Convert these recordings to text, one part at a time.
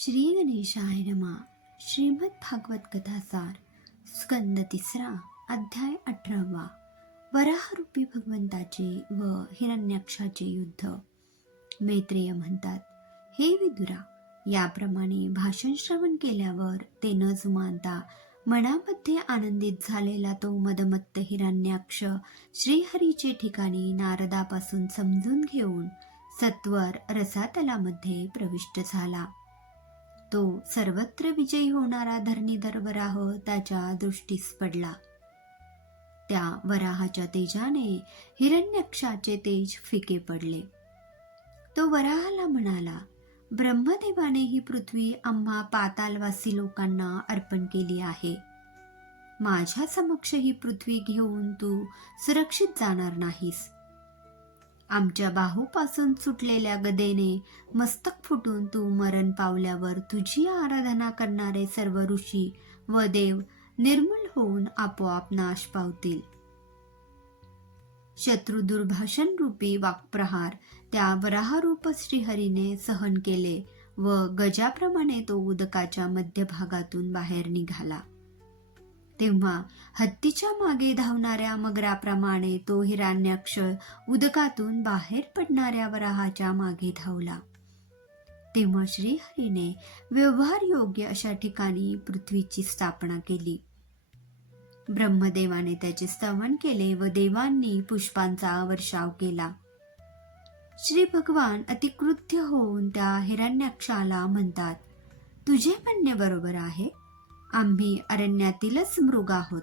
श्री गणेशाय नमा। श्रीमद भागवत कथासार स्कंद तिसरा अध्याय अठरावा। वराहरूपी भगवंताचे व हिरण्याक्षाचे युद्ध। मैत्रेय म्हणतात हे विदुरा याप्रमाणे भाषण श्रवण केल्यावर ते न जुमानता मनामध्ये आनंदित झालेला तो मदमत्त हिरण्याक्ष श्रीहरीचे ठिकाणी नारदापासून समजून घेऊन सत्वर रसातलामध्ये प्रविष्ट झाला. तो सर्वत्र विजयी होणारा धरणीधर वराह त्याच्या दृष्टीस पडला. त्या वराहाच्या तेजाने हिरण्यक्षाचे तेज फिके पडले. तो वराहाला म्हणाला ब्रह्मदेवाने ही पृथ्वी आम्हा पातालवासी लोकांना अर्पण केली आहे. माझ्या समक्ष ही पृथ्वी घेऊन तू सुरक्षित जाणार नाहीस. आमच्या बाहूपासून सुटलेल्या गदेने मस्तक फुटून तू मरण पावल्यावर तुझी आराधना करणारे सर्व ऋषी व देव निर्मूल होऊन आपोआप नाश पावतील. शत्रू दुर्भाषण रूपी वाक्प्रहार त्या वराहरूप श्रीहरीने सहन केले व गजाप्रमाणे तो उदकाच्या मध्यभागातून बाहेर निघाला. तेव्हा हत्तीच्या मागे धावणाऱ्या मगराप्रमाणे तो हिरण्याक्ष उदकातून बाहेर पडणाऱ्या वराहाच्या मागे धावला. तेव्हा श्रीहरीने व्यवहार योग्य अशा ठिकाणी पृथ्वीची स्थापना केली. ब्रह्मदेवाने त्याचे स्तवन केले व देवांनी पुष्पांचा वर्षाव केला. श्री भगवान अतिकृत्य होऊन त्या हिरण्याक्षाला म्हणतात तुझे म्हणणे बरोबर आहे. आम्ही अरण्यातीलच मृग आहोत.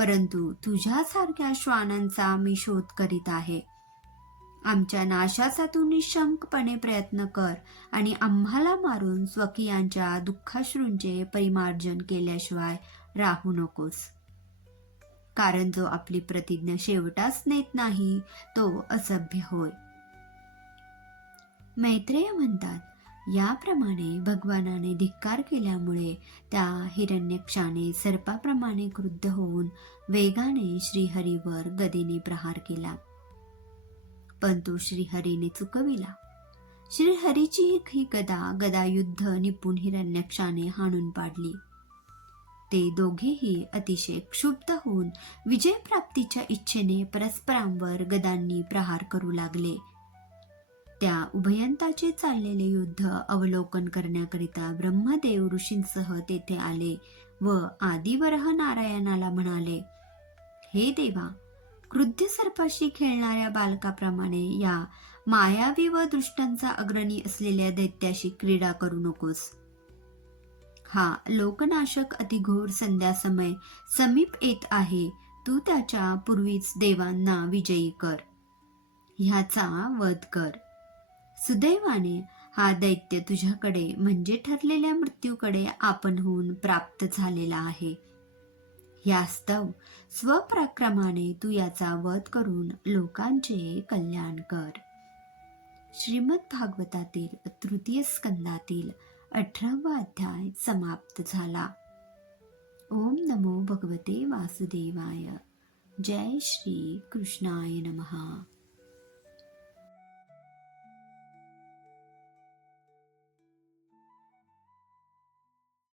परंतु तुझ्यासारख्या श्वानांचा मी शोध करीत आहे. आमच्या नाशाचा तू निशंकपणे प्रयत्न कर आणि आम्हाला मारून स्वकीयांच्या दुःखाश्रूंचे परिमार्जन केल्याशिवाय राहू नकोस. कारण जो आपली प्रतिज्ञा शेवटाच नेत नाही तो असभ्य होय. मैत्रेय म्हणतात याप्रमाणे भगवानाने धिक्कार केल्यामुळे त्या हिरण्यक्षाने सर्पाप्रमाणे क्रुद्ध होऊन वेगाने श्रीहरीवर गदेने प्रहार केला. पण तो श्रीहरीने चुकविला. श्रीहरीची ही गदा गदायुद्ध निपुण हिरण्यक्षाने हाणून पाडली. ते दोघेही अतिशय क्षुब्ध होऊन विजयप्राप्तीच्या इच्छेने परस्परांवर गदांनी प्रहार करू लागले. त्या उभयंताचे चाललेले युद्ध अवलोकन करण्याकरिता ब्रह्मदेव ऋषींसह तेथे आले व आदिवरह नारायणाला म्हणाले हे देवा क्रुद्ध सर्पाशी खेळणाऱ्या बालकाप्रमाणे या मायावी व दृष्टांचा अग्रणी असलेल्या दैत्याशी क्रीडा करू नकोस हा लोकनाशक अतिघोर संध्यासमय समीप येत आहे. तू त्याच्या पूर्वीच देवांना विजयी कर. ह्याचा वध कर. सुदैवाने हा दैत्य तुझ्याकडे म्हणजे ठरलेल्या मृत्यूकडे आपण होऊन प्राप्त झालेला आहे. यास्तव स्वपराक्रमाने तू याचा वध करून लोकांचे कल्याण कर. श्रीमद भागवतातील तृतीय स्कंदातील अठरावा अध्याय समाप्त झाला. ओम नमो भगवते वासुदेवाय. जय श्री कृष्णाय नमहा